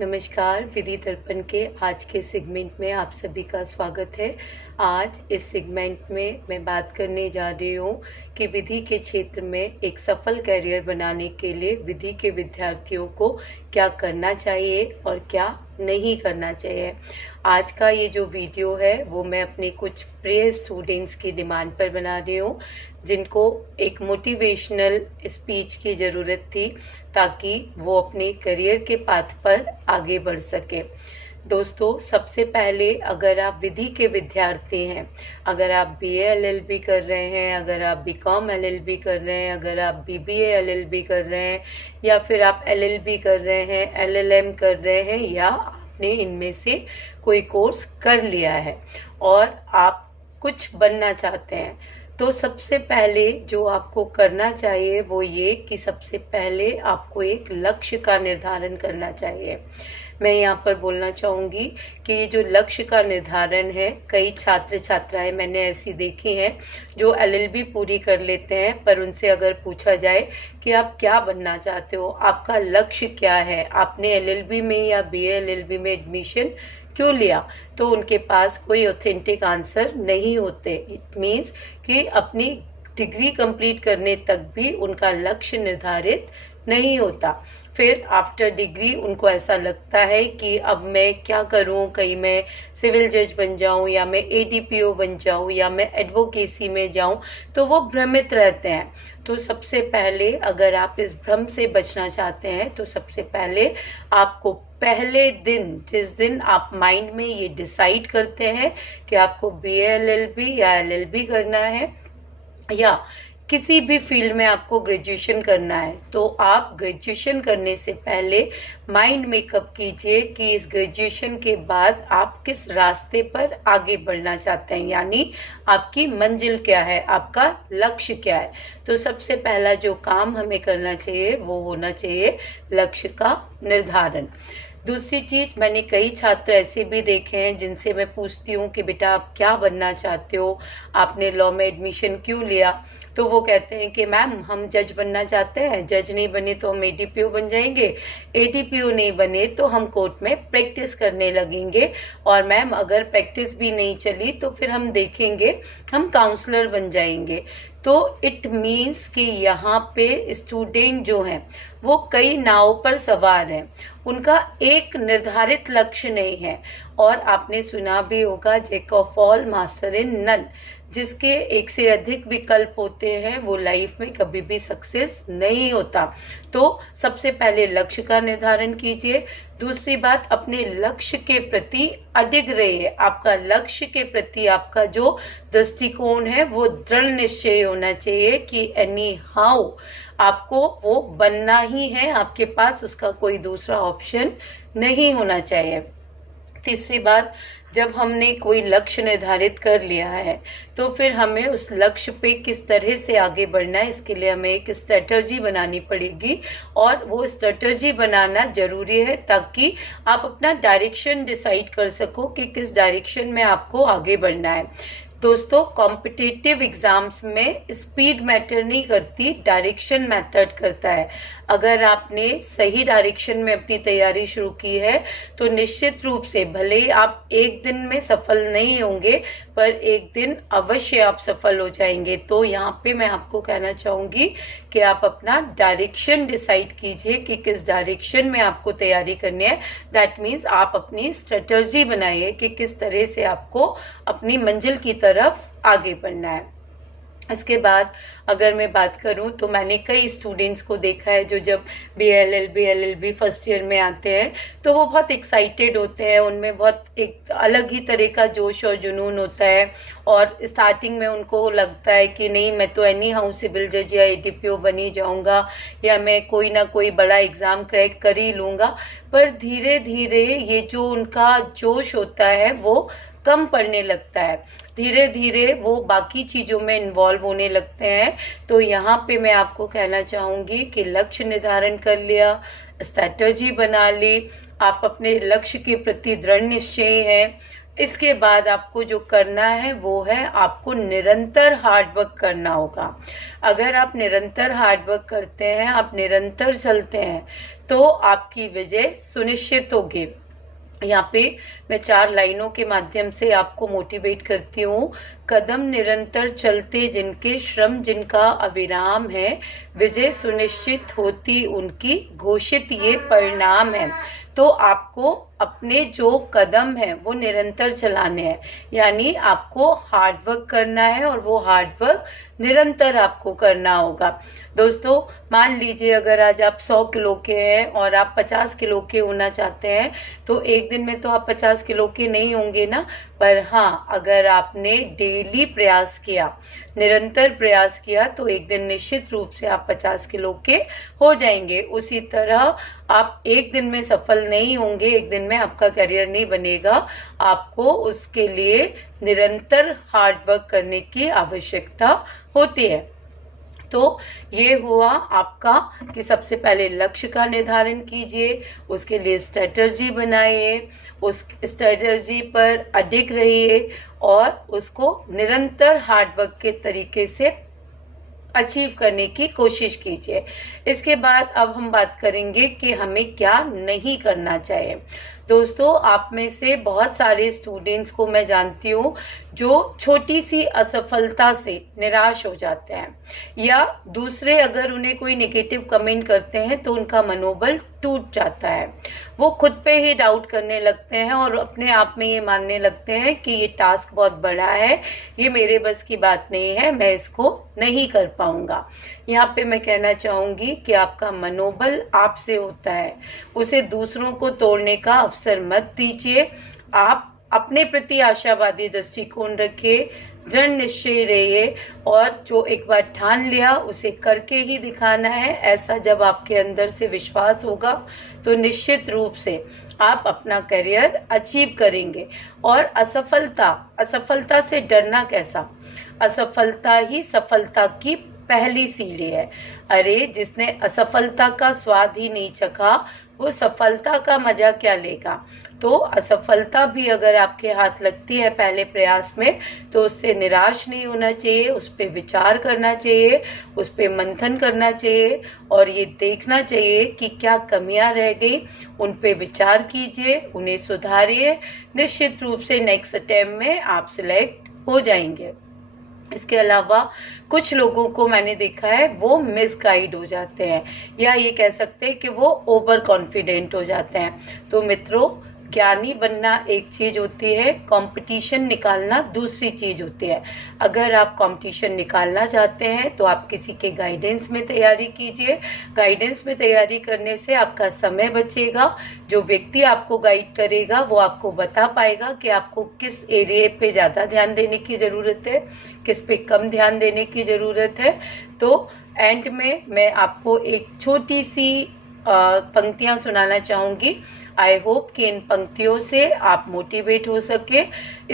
नमस्कार, विधि दर्पण के आज के सेगमेंट में आप सभी का स्वागत है। आज इस सेगमेंट में मैं बात करने जा रही हूँ कि विधि के क्षेत्र में एक सफल करियर बनाने के लिए विधि के विद्यार्थियों को क्या करना चाहिए और क्या नहीं करना चाहिए। आज का ये जो वीडियो है वो मैं अपने कुछ प्रिय स्टूडेंट्स की डिमांड पर बना रही हूँ, जिनको एक मोटिवेशनल स्पीच की ज़रूरत थी ताकि वो अपने करियर के पाथ पर आगे बढ़ सके। दोस्तों, सबसे पहले अगर आप विधि के विद्यार्थी हैं, अगर आप BA LLB कर रहे हैं, अगर आप BCom LLB कर रहे हैं, अगर आप BBA LLB कर रहे हैं, या फिर आप LLB कर रहे हैं, LLM कर रहे हैं, या आपने इनमें से कोई कोर्स कर लिया है और आप कुछ बनना चाहते हैं, तो सबसे पहले जो आपको करना चाहिए वो ये कि सबसे पहले आपको एक लक्ष्य का निर्धारण करना चाहिए। मैं यहाँ पर बोलना चाहूँगी कि ये जो लक्ष्य का निर्धारण है, कई छात्र छात्राएं मैंने ऐसी देखी हैं जो LLB पूरी कर लेते हैं, पर उनसे अगर पूछा जाए कि आप क्या बनना चाहते हो, आपका लक्ष्य क्या है, आपने LLB में या BA LLB में एडमिशन क्यों लिया, तो उनके पास कोई ऑथेंटिक आंसर नहीं होते। इट मीन्स कि अपनी डिग्री कंप्लीट करने तक भी उनका लक्ष्य निर्धारित नहीं होता। फिर आफ्टर डिग्री उनको ऐसा लगता है कि अब मैं क्या करूं, कहीं मैं सिविल जज बन जाऊं, या मैं ADPO बन जाऊं, या मैं एडवोकेसी में जाऊं, तो वो भ्रमित रहते हैं। तो सबसे पहले अगर आप इस भ्रम से बचना चाहते हैं तो सबसे पहले आपको पहले दिन, जिस दिन आप माइंड में ये डिसाइड करते हैं कि आपको BA LLB या LLB करना है या किसी भी फील्ड में आपको ग्रेजुएशन करना है, तो आप ग्रेजुएशन करने से पहले माइंड मेकअप कीजिए कि इस ग्रेजुएशन के बाद आप किस रास्ते पर आगे बढ़ना चाहते हैं, यानी आपकी मंजिल क्या है, आपका लक्ष्य क्या है। तो सबसे पहला जो काम हमें करना चाहिए वो होना चाहिए लक्ष्य का निर्धारण। दूसरी चीज़, मैंने कई छात्र ऐसे भी देखे हैं जिनसे मैं पूछती हूँ कि बेटा आप क्या बनना चाहते हो, आपने लॉ में एडमिशन क्यों लिया, तो वो कहते हैं कि मैम हम जज बनना चाहते हैं, जज नहीं बने तो हम ADPO बन जाएंगे, ADPO नहीं बने तो हम कोर्ट में प्रैक्टिस करने लगेंगे, और मैम अगर प्रैक्टिस भी नहीं चली तो फिर हम देखेंगे हम काउंसलर बन जाएंगे। तो इट मीन्स कि यहाँ पे स्टूडेंट जो हैं वो कई नाव पर सवार हैं, उनका एक निर्धारित लक्ष्य नहीं है। और आपने सुना भी होगा jack of all master in none, जिसके एक से अधिक विकल्प होते हैं वो लाइफ में कभी भी सक्सेस नहीं होता। तो सबसे पहले लक्ष्य का निर्धारण कीजिए। दूसरी बात, अपने लक्ष्य के प्रति अडिग रहिए। आपका लक्ष्य के प्रति आपका जो दृष्टिकोण है वो दृढ़ निश्चय होना चाहिए कि एनी हाउ आपको वो बनना ही है, आपके पास उसका कोई दूसरा ऑप्शन नहीं होना चाहिए। तीसरी बात, जब हमने कोई लक्ष्य निर्धारित कर लिया है तो फिर हमें उस लक्ष्य पे किस तरह से आगे बढ़ना है, इसके लिए हमें एक स्ट्रेटजी बनानी पड़ेगी, और वो स्ट्रेटजी बनाना जरूरी है ताकि आप अपना डायरेक्शन डिसाइड कर सको कि किस डायरेक्शन में आपको आगे बढ़ना है। दोस्तों, कॉम्पिटिटिव एग्जाम्स में स्पीड मैटर नहीं करती, डायरेक्शन मैटर करता है। अगर आपने सही डायरेक्शन में अपनी तैयारी शुरू की है तो निश्चित रूप से भले ही आप एक दिन में सफल नहीं होंगे, पर एक दिन अवश्य आप सफल हो जाएंगे। तो यहाँ पे मैं आपको कहना चाहूँगी कि आप अपना डायरेक्शन डिसाइड कीजिए कि किस डायरेक्शन में आपको तैयारी करनी है। दैट मीन्स आप अपनी स्ट्रेटजी बनाइए कि किस तरह से आपको अपनी मंजिल की तरफ आगे बढ़ना है। इसके बाद अगर मैं बात करूं तो मैंने कई स्टूडेंट्स को देखा है जो जब BA LLB फर्स्ट ईयर में आते हैं तो वो बहुत एक्साइटेड होते हैं, उनमें बहुत एक अलग ही तरह का जोश और जुनून होता है, और स्टार्टिंग में उनको लगता है कि नहीं मैं तो एनी हाउ सिविल जज या ADPO बन ही जाऊँगा, या मैं कोई ना कोई बड़ा एग्ज़ाम क्रैक कर ही लूँगा। पर धीरे धीरे ये जो उनका जोश होता है वो कम पड़ने लगता है, धीरे धीरे वो बाकी चीज़ों में इन्वॉल्व होने लगते हैं। तो यहाँ पे मैं आपको कहना चाहूँगी कि लक्ष्य निर्धारण कर लिया, स्ट्रैटेजी बना ली, आप अपने लक्ष्य के प्रति दृढ़ निश्चयी हैं, इसके बाद आपको जो करना है वो है आपको निरंतर हार्ड वर्क करना होगा। अगर आप निरंतर हार्ड वर्क करते हैं, आप निरंतर चलते हैं, तो आपकी विजय सुनिश्चित होगी। यहाँ पे मैं 4 लाइनों के माध्यम से आपको मोटिवेट करती हूँ। कदम निरंतर चलते जिनके, श्रम जिनका अविराम है, विजय सुनिश्चित होती उनकी, घोषित ये परिणाम है। तो आपको अपने जो कदम हैं वो निरंतर चलाने हैं, यानी आपको हार्ड वर्क करना है और वो हार्ड वर्क निरंतर आपको करना होगा। दोस्तों, मान लीजिए अगर आज आप 100 किलो के हैं और आप 50 किलो के होना चाहते हैं, तो एक दिन में तो आप 50 किलो के नहीं होंगे ना, पर हाँ, अगर आपने डेली प्रयास किया, निरंतर प्रयास किया, तो एक दिन निश्चित रूप से आप 50 किलो के हो जाएंगे। उसी तरह आप एक दिन में सफल नहीं होंगे, एक दिन में आपका करियर नहीं बनेगा। आपको उसके लिए निरंतर हार्ड वर्क करने की आवश्यकता होती है। तो ये हुआ आपका कि सबसे पहले लक्ष्य का निर्धारण कीजिए, उसके लिए स्ट्रेटजी बनाइए, उस स्ट्रेटजी पर अडिग रहिए और उसको निरंतर हार्ड वर्क के तरीके से अचीव करने की कोशिश कीजिए। इसके बाद अब हम बात करेंगे कि हमें क्या नहीं करना चाहिए। दोस्तों, आप में से बहुत सारे स्टूडेंट्स को मैं जानती हूँ जो छोटी सी असफलता से निराश हो जाते हैं, या दूसरे अगर उन्हें कोई नेगेटिव कमेंट करते हैं तो उनका मनोबल टूट जाता है। वो खुद पे ही डाउट करने लगते हैं और अपने आप में ये मानने लगते हैं कि ये टास्क बहुत बड़ा है, ये मेरे बस की बात नहीं है, मैं इसको नहीं कर पाऊंगा। यहाँ पे मैं कहना चाहूँगी कि आपका मनोबल आपसे होता है, उसे दूसरों को तोड़ने का अवसर मत दीजिए। आप अपने प्रति आशावादी दृष्टिकोण रखिए, दृढ़ निश्चय रहिए और जो एक बार ठान लिया उसे करके ही दिखाना है। ऐसा जब आपके अंदर से विश्वास होगा तो निश्चित रूप से आप अपना करियर अचीव करेंगे। और असफलता से डरना कैसा, असफलता ही सफलता की पहली सीढ़ी है। अरे, जिसने असफलता का स्वाद ही नहीं चखा वो सफलता का मजा क्या लेगा। तो असफलता भी अगर आपके हाथ लगती है पहले प्रयास में, तो उससे निराश नहीं होना चाहिए, उस पर विचार करना चाहिए, उस पर मंथन करना चाहिए और ये देखना चाहिए कि क्या कमियां रह गई, उन पे विचार कीजिए, उन्हें सुधारिए। निश्चित रूप से नेक्स्ट अटेम्प्ट में आप सिलेक्ट हो जाएंगे। इसके अलावा कुछ लोगों को मैंने देखा है वो मिसगाइड हो जाते हैं, या ये कह सकते हैं कि वो ओवर कॉन्फिडेंट हो जाते हैं। तो मित्रों, ज्ञानी बनना एक चीज़ होती है, कंपटीशन निकालना दूसरी चीज़ होती है। अगर आप कंपटीशन निकालना चाहते हैं तो आप किसी के गाइडेंस में तैयारी कीजिए। गाइडेंस में तैयारी करने से आपका समय बचेगा। जो व्यक्ति आपको गाइड करेगा वो आपको बता पाएगा कि आपको किस एरिया पे ज़्यादा ध्यान देने की ज़रूरत है, किस पे कम ध्यान देने की ज़रूरत है। तो एंड में मैं आपको एक छोटी सी पंक्तियाँ सुनाना चाहूँगी। आई होप कि इन पंक्तियों से आप मोटिवेट हो सके।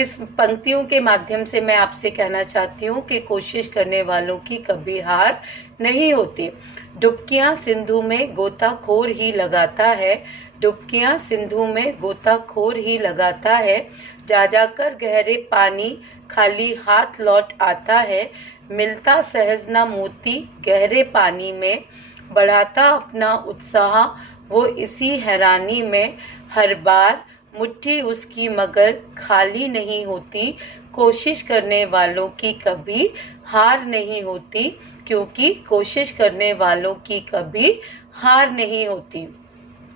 इस पंक्तियों के माध्यम से मैं आपसे कहना चाहती हूँ कि कोशिश करने वालों की कभी हार नहीं होती। डुबकियाँ सिंधु में गोताखोर ही लगाता है, डुबकियाँ सिंधु में गोताखोर ही लगाता है, जा जाकर गहरे पानी खाली हाथ लौट आता है, मिलता सहज ना मोती गहरे पानी में, बढ़ाता अपना उत्साह वो इसी हैरानी में, हर बार मुट्ठी उसकी मगर खाली नहीं होती, कोशिश करने वालों की कभी हार नहीं होती, क्योंकि कोशिश करने वालों की कभी हार नहीं होती।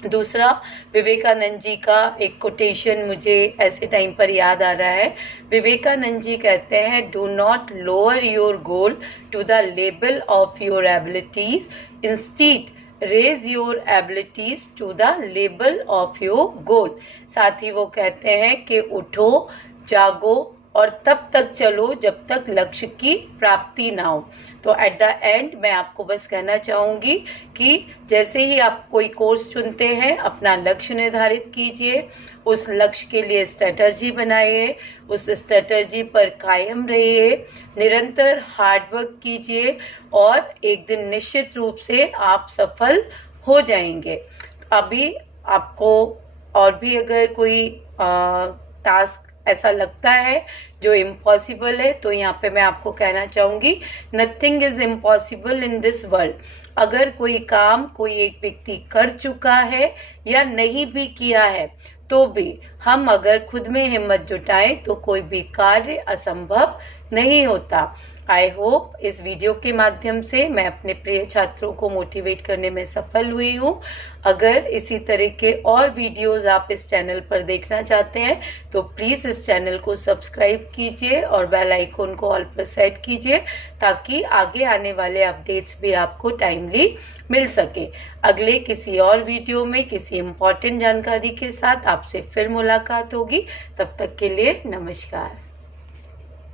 दूसरा, विवेकानंद जी का एक कोटेशन मुझे ऐसे टाइम पर याद आ रहा है। विवेकानंद जी कहते हैं, do not lower your goal to the level of your abilities, instead raise your abilities to the level of your goal. साथ ही वो कहते हैं कि उठो, जागो और तब तक चलो जब तक लक्ष्य की प्राप्ति ना हो। तो एट द एंड मैं आपको बस कहना चाहूँगी कि जैसे ही आप कोई कोर्स चुनते हैं, अपना लक्ष्य निर्धारित कीजिए, उस लक्ष्य के लिए स्ट्रेटजी बनाइए, उस स्ट्रेटजी पर कायम रहिए, निरंतर हार्ड वर्क कीजिए और एक दिन निश्चित रूप से आप सफल हो जाएंगे। अभी आपको और भी अगर कोई टास्क ऐसा लगता है जो इम्पॉसिबल है, तो यहाँ पे मैं आपको कहना चाहूँगी nothing is impossible in this world. अगर कोई काम कोई एक व्यक्ति कर चुका है या नहीं भी किया है तो भी हम अगर खुद में हिम्मत जुटाएं तो कोई भी कार्य असंभव नहीं होता। आई होप इस वीडियो के माध्यम से मैं अपने प्रिय छात्रों को मोटिवेट करने में सफल हुई हूँ। अगर इसी तरह के और वीडियोस आप इस चैनल पर देखना चाहते हैं तो प्लीज़ इस चैनल को सब्सक्राइब कीजिए और बेल आइकन को ऑल पर सेट कीजिए ताकि आगे आने वाले अपडेट्स भी आपको टाइमली मिल सके। अगले किसी और वीडियो में किसी इम्पोर्टेंट जानकारी के साथ आपसे फिर मुलाकात होगी। तब तक के लिए नमस्कार।